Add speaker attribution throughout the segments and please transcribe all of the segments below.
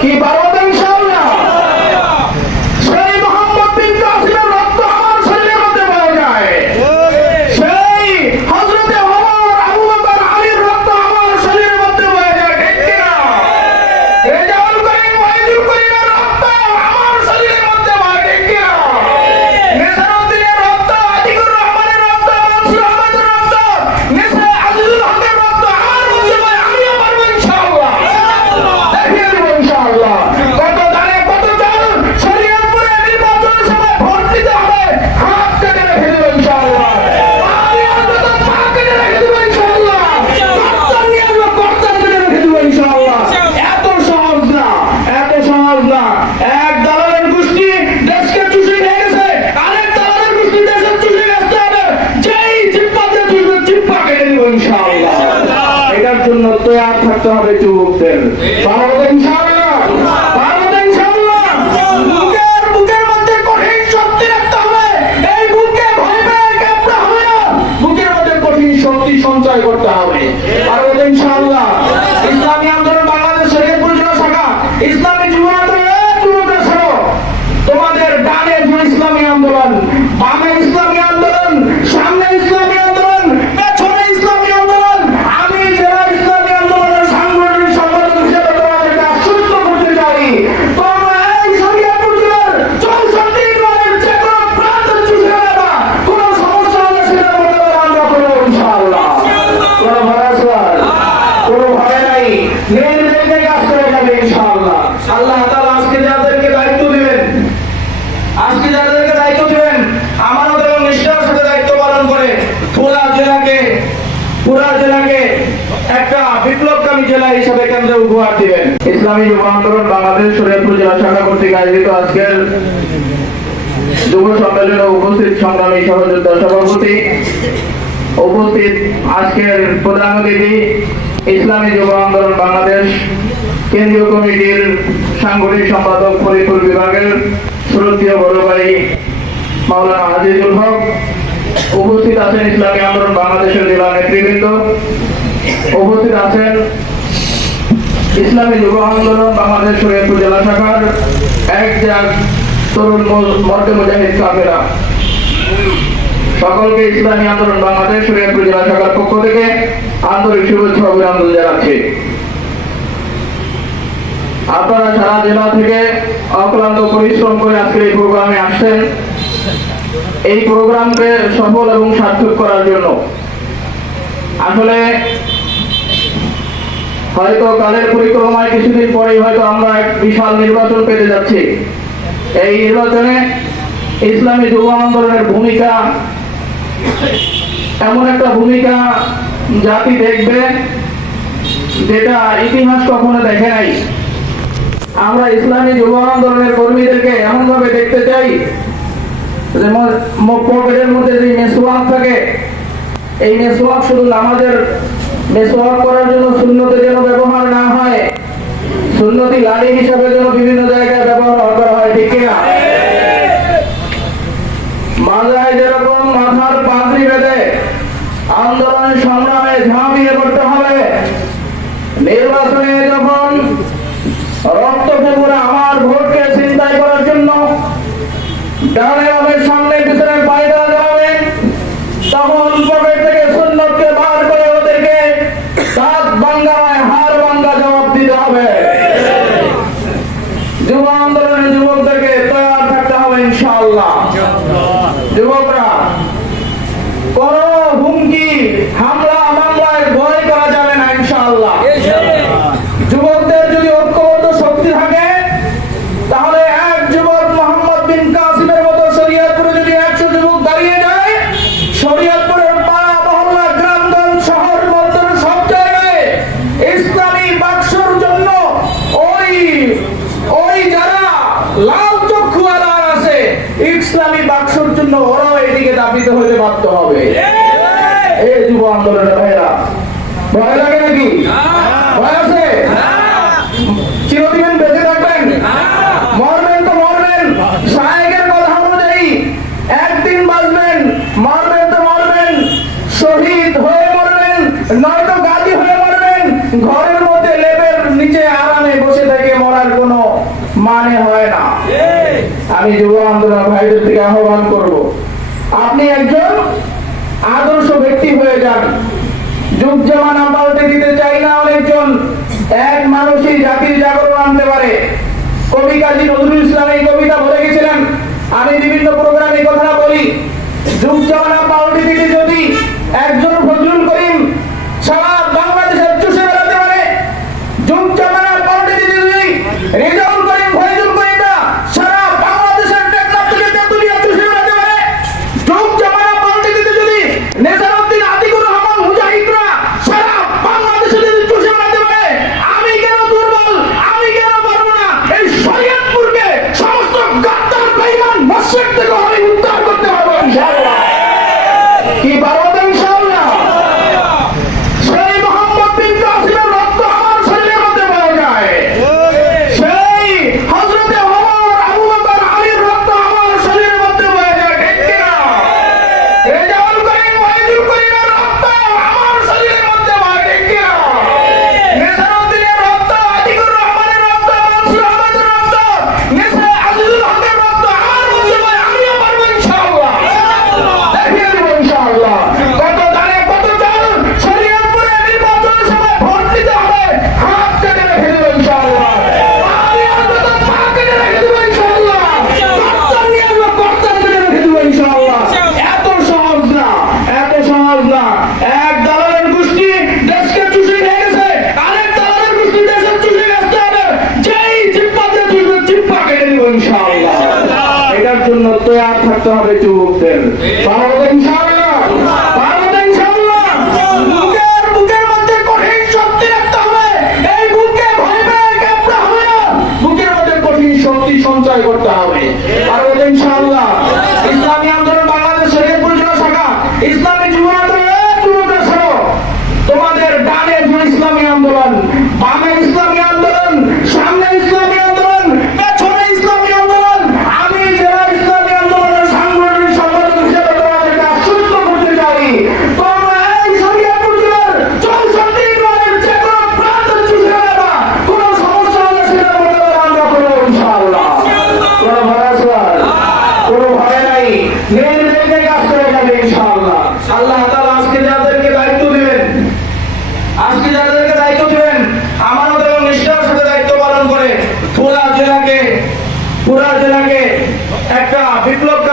Speaker 1: keep on. তৈরি থাকতে হবে যুবকদের। সঞ্চয় করতে হবে। পারব ইনশাআল্লাহ। ইসলামী আন্দোলন বাংলাদেশ শরীয়তপুর জেলা শাখা ইসলামী যুব আন্দোলন এ যুবকরা শোনো তোমাদের ডানে যে ইসলামী আন্দোলন বামে ইসলামী আন্দোলন সামনে ইসলামী আন্দোলন পেছনে ইসলামী আন্দোলন আমি জেলা ইসলামী আন্দোলনের সাংগঠনিক সম্পাদক হিসেবে তোমাদেরকে আশ্বস্ত করতে চাই তোমরা এই শরীয়তপুর জেলার চৌষট্টি ইউনিয়নের যে কোনো প্রান্ত চুষে নেবা কোনো সমস্যা হলে সেটা মোকাবেলা আমরা করব ইনশাআল্লাহ কোনো ভয় আছে আর? কোনো ভয় নাই নির্বিঘ্নে কাজ করে যাবে ইনশাআল্লাহ আল্লাহ তাআলা আজকে যাদেরকে দায়িত্ব দিবেন আজকে যাদেরকে দায়িত্ব দিবেন আমানত এবং নিষ্ঠার সাথে দায়িত্ব পালন করে পুরা জেলাকে পুরা জেলাকে একটা বিপ্লবকামী জেলা হিসেবে কেন্দ্রে উপহার দিবেন। ইসলামী যুব আন্দোলন বাংলাদেশ শরীয়তপুর জেলা শাখা কর্তৃক আয়োজিত আজকের যুব সম্মেলনে উপস্থিত সংগ্রামী সহযোদ্ধা সভাপতি, উপস্থিত আজকের প্রধান অতিথি, ইসলামী যুব আন্দোলন বাংলাদেশ কেন্দ্রীয় কমিটির সাংগঠনিক সম্পাদক ফরিদপুর বিভাগের শ্রদ্ধীয় বড় ভাই মাওলানা আজিজুল হক, উপস্থিত আছেন ইসলামী আন্দোলন বাংলাদেশের জেলা নেতৃবৃন্দ, উপস্থিত আছেন ইসলামী যুব আন্দোলন বাংলাদেশ শরীয়তপুর জেলা শাখার এক জাগ তরুণ মর্দে মুজাহিদ কাফেরা সকলকে ইসলামী আন্দোলন বাংলাদেশ শরীয়তপুর জেলা শাখার পক্ষ থেকে আন্তরিক শুভেচ্ছা অভিনন্দন জানাচ্ছি। আপনারা সারা জেলা থেকে অক্লান্ত পরিশ্রম করে আজকের এই প্রোগ্রামে আসছেন। এই প্রোগ্রামকে সফল এবং সার্থক করার জন্য। আসলে হয়তো কালের পরিক্রমায় কিছুদিন পরেই হয়তো আমরা এক বিশাল নির্বাচন পেতে যাচ্ছি। এই নির্বাচনে ইসলামী যুব আন্দোলনের ভূমিকা, এমন একটা ভূমিকা জাতি দেখবে যেটা ইতিহাস কখনো দেখে নাই। আমরা ইসলামী যুব আন্দোলনের কর্মীদেরকে এমন ভাবে দেখতে চাই পকেটের মধ্যে যে মেসোয়াক থাকে, এই মেসোয়াক শুধু নামাজের করার জন্য যেন ব্যবহার না হয়, সুন্নতি হিসাবে যেন বিভিন্ন জায়গায় ব্যবহার করা হয়, ঠিক কিনা? মাজায় যেরকম মাথার বেঁধে আন্দোলন সংগ্রামে ঝাঁপিয়ে পড়তে হবে, নির্বাচনে যখন রক্ত পুকুরে আমার ভোটকে চিন্তাই করার জন্য ডানে আন্দোলনের ভাইরা ভয় লাগে নাকি? ভয় আছে? চিরদিন বেঁচে থাকবেন। মরবেন তো মরবেন। শায়েকের কথা অনুযায়ী একদিন বাঁচবেন মরবেন তো মরবেন। শহীদ হয়ে মরবেন নয়তো গাজী হয়ে মরবেন। ঘরের মধ্যে লেপের নিচে আরামে বসে থেকে মরার কোনো মানে হয় না। আমি যুব আন্দোলন ভাইদের থেকে আহ্বান করব। আপনি একজন আদর্শ ব্যক্তি হয়ে যান। যুগ জামানা পাল্টে দিতে চাই না অনেকজন। এক মানুষই জাতির জাগরণ আনতে পারে। কবি কাজী নজরুল ইসলাম এই কবিতা বলে গেছিলেন, আমি বিভিন্ন হবে যুবকদের পারব তো ইনশাআল্লাহ পারব তো ইনশাআল্লাহ বুকের বুকের মধ্যে কঠিন শক্তি রাখতে হবে এই বুকে ভয় পেয়ে কাঁপতে হবে না বুকের মধ্যে কঠিন শক্তি সঞ্চয় করতে হবে পারব তো ইনশাআল্লাহ ইসলামী আন্দোলন বাংলাদেশ শরীয়তপুর জেলা শাখা ইসলামী যুব আন্দোলন এ যুবকরা শোনো তোমাদের ডানে যে ইসলামী আন্দোলন বামে ইসলামী আন্দোলন সামনে ইসলামী আন্দোলন পেছনে ইসলামী আন্দোলন আমি জেলা ইসলামী আন্দোলনের সাংগঠনিক সম্পাদক হিসেবে তোমাদেরকে আশ্বস্ত করতে চাই তোমরা এই শরীয়তপুর জেলার চৌষট্টি ইউনিয়নের যে কোনো প্রান্ত চুষে নেবা কোনো সমস্যা হলে সেটা মোকাবেলা আমরা করব ইনশাআল্লাহ কোনো ভয় আছে আর? কোনো ভয় নাই নির্বিঘ্নে কাজ করে যাবে ইনশাআল্লাহ আল্লাহ তাআলা আজকে যাদেরকে দায়িত্ব দিবেন আজকে যাদেরকে দায়িত্ব দিবেন আমানত এবং নিষ্ঠার সাথে দায়িত্ব পালন করে পুরা জেলাকে পুরা জেলাকে একটা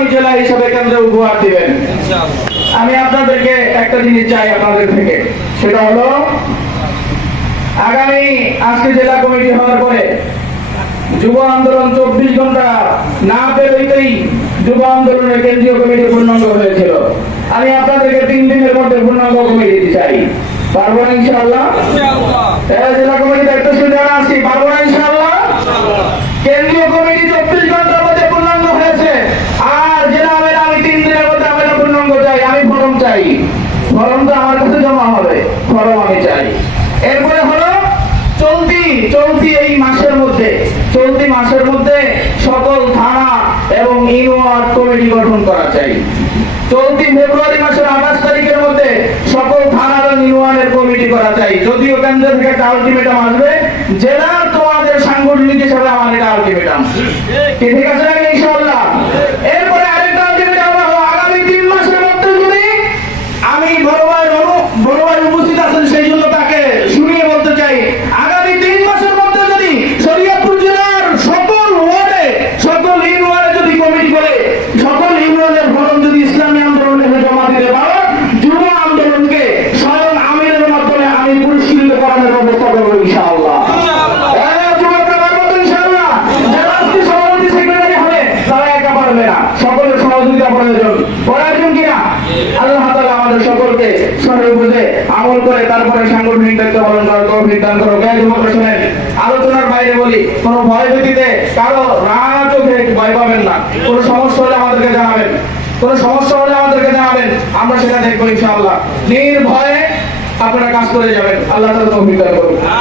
Speaker 1: বিপ্লবকামী জেলা হিসেবে কেন্দ্রে উপহার দিবেন। আমি আপনাদেরকে একটা জিনিস চাই আপনাদের থেকে। সেটা হলো আগামী আজকে জেলা কমিটি হওয়ার পরে যুব আন্দোলন চব্বিশ ঘণ্টা না বেরোইতেই যুব আন্দোলনের কেন্দ্রীয় কমিটি পূর্ণাঙ্গ হয়েছিল। আমি আপনাদেরকে তিন দিনের মধ্যে পূর্ণাঙ্গ কমিটি চাই। পারব না ইনশাআল্লাহ? জেলা কমিটি দায়িত্বশীল যারা আছি পারব না ইনশাআল্লাহ কেন্দ্রীয় কমিটি চব্বিশ ঘণ্টার মধ্যে পূর্ণাঙ্গ হয়েছে আর জেলা আমের আমি তিন দিনের মধ্যে আমি পূর্ণাঙ্গ চাই আমি ফরম চাই ফরম তো আমার কাছে জমা হবে ফরম আমি চাই এরপরে হলো চলতি এই মাসের মধ্যে, চলতি মাসের মধ্যে সকল থানা এবং কমিটি গঠন করা চাই। চলতি ফেব্রুয়ারি মাসের আঠাশ তারিখের মধ্যে সকল থানা এবং ইউনিয়নের কমিটি করা চাই। যদিও কেন্দ্র থেকে একটা আলটিমেটাম আসবে, জেলার তোমাদের সাংগঠনিক হিসাবে আমার এটা আলটিমেটাম ঠিক আছে নাকি ইনশাআল্লাহ এরপরে আরেকটা আলটিমেটাম হলো আগামী তিন মাসের মধ্যে যদি আমি বড় ভাই রনু বড় ভাই উপস্থিত আছেন সেই জন্য তাকে শুনিয়ে বলতে চাই আগামী তিন মাসের মধ্যে যদি শরীয়তপুর জেলার সকল ওয়ার্ডে সকল ইউনিয়নে যদি কমিটি করে সকল ইউনিয়নের ফরম যদি ইসলামী আন্দোলনে জমা দিতে পারো যুব আন্দোলনকে স্বয়ং আমিরের মাধ্যমে আমি পুরস্কৃত করানোর ব্যবস্থা করব ইনশাআল্লাহ হ্যাঁ, যুবকরা পারব তো ইনশাআল্লাহ? যারা আজকে সভাপতি সেক্রেটারি হবে তারা একা পারবে না সকলের সহযোগিতা প্রয়োজন প্রয়োজন কিনা আল্লাহ তাআলা আমাদের সরে বুঝে আমল করে, তারপরে সাংগঠনিক দায়িত্ব পালন করার করো। শোনেন, আলোচনার বাইরে বলি, কোনো ভয় ভীতিতে কারও ভয় পাবেন না। কোনো সমস্যা হলে আমাদেরকে জানাবেন। কোনো সমস্যা হলে আমাদেরকে জানাবেন, আমরা সেটা দেখব ইনশাআল্লাহ। নির্ভয়ে আপনারা কাজ করে যাবেন। আল্লাহ তাআলা তৌফিক দান করুন।